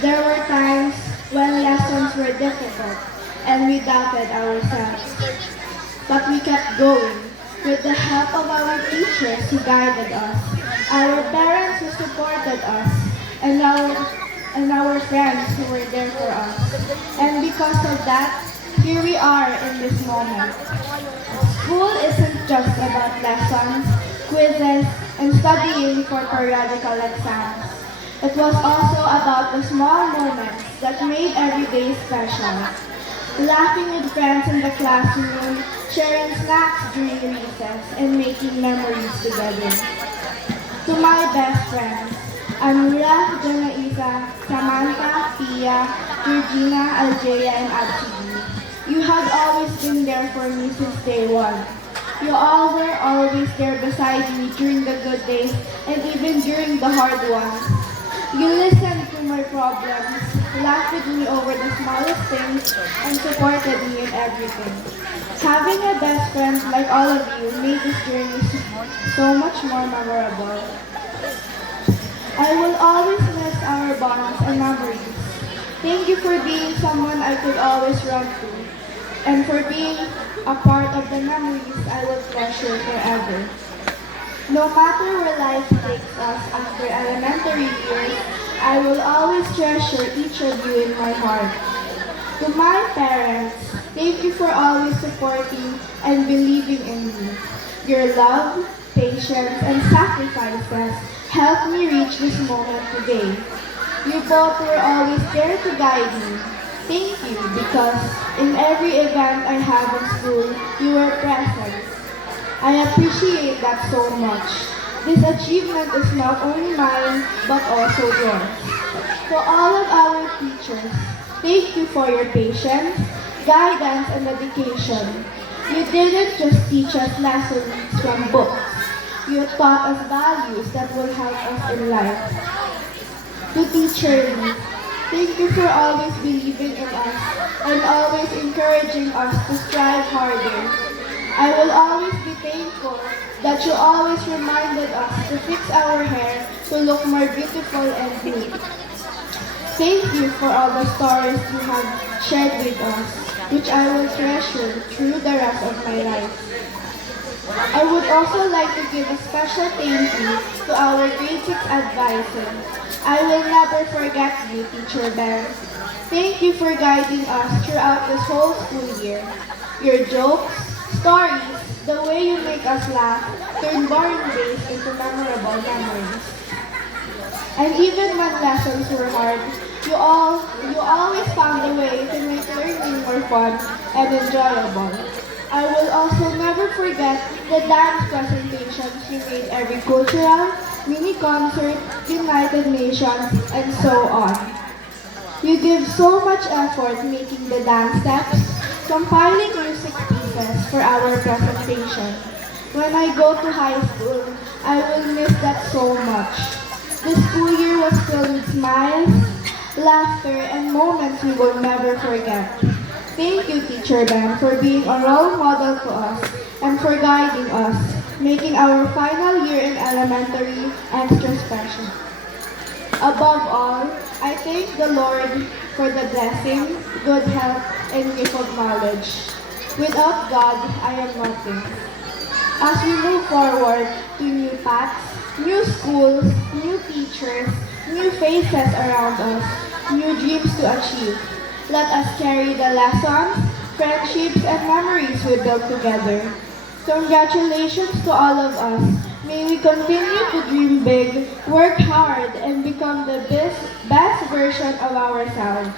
There were times when lessons were difficult and we doubted ourselves. But we kept going with the help of our teachers who guided us, our parents who supported us, and our friends who were there for us. And because of that, here we are in this moment. School isn't just about lessons, quizzes, and studying for periodical exams. It was also about the small moments that made every day special. Laughing with friends in the classroom, sharing snacks during recess, and making memories together. To my best friends, Amira, Jonaiza, Samantha, Pia, Georgina, Aljea, and Absidi. You have always been there for me since day one. You all were always there beside me during the good days and even during the hard ones. You listened to my problems, laughed with me over the smallest things, and supported me in everything. Having a best friend like all of you made this journey so much more memorable. I will always miss our bonds and memories. Thank you for being someone I could always run to, and for being a part of the memories I will treasure forever. No matter where life takes us after elementary years, I will always treasure each of you in my heart. To my parents, thank you for always supporting and believing in me. Your love, patience, and sacrifices helped me reach this moment today. You both were always there to guide me. Thank you because in every event I have in school, you were present. I appreciate that so much. This achievement is not only mine, but also yours. To all of our teachers, thank you for your patience, guidance, and dedication. You didn't just teach us lessons from books. You taught us values that will help us in life. To Teacher Lee, thank you for always believing in us and always encouraging us to strive harder. I will always be thankful that you always reminded us to fix our hair to look more beautiful and neat. Thank you for all the stories you have shared with us, which I will treasure through the rest of my life. I would also like to give a special thank you to our grade 6 advisor. I will never forget you, Teacher Ben. Thank you for guiding us throughout this whole school year. Your jokes, stories, the way you make us laugh, turn boring days into memorable memories. And even when lessons were hard, you always found a way to make learning more fun and enjoyable. I will also never forget the dance presentations you made every cultural, mini concert, United Nations, and so on. You give so much effort making the dance steps, compiling music pieces for our presentation. When I go to high school, I will miss that so much. The school year was filled with smiles, laughter, and moments we will never forget. Thank you, Teacher Ben, for being a role model to us and for guiding us, making our final year in elementary extra special. Above all, I thank the Lord for the blessing, good health, and gift of knowledge. Without God, I am nothing. As we move forward to new paths, new schools, new teachers, new faces around us, new dreams to achieve, let us carry the lessons, friendships, and memories we built together. Congratulations to all of us. May we continue to dream big, work hard, and become the best version of ourselves.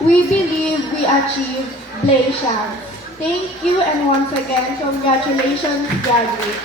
We believe, we achieve, Blaze Thank you, and once again, congratulations, graduates.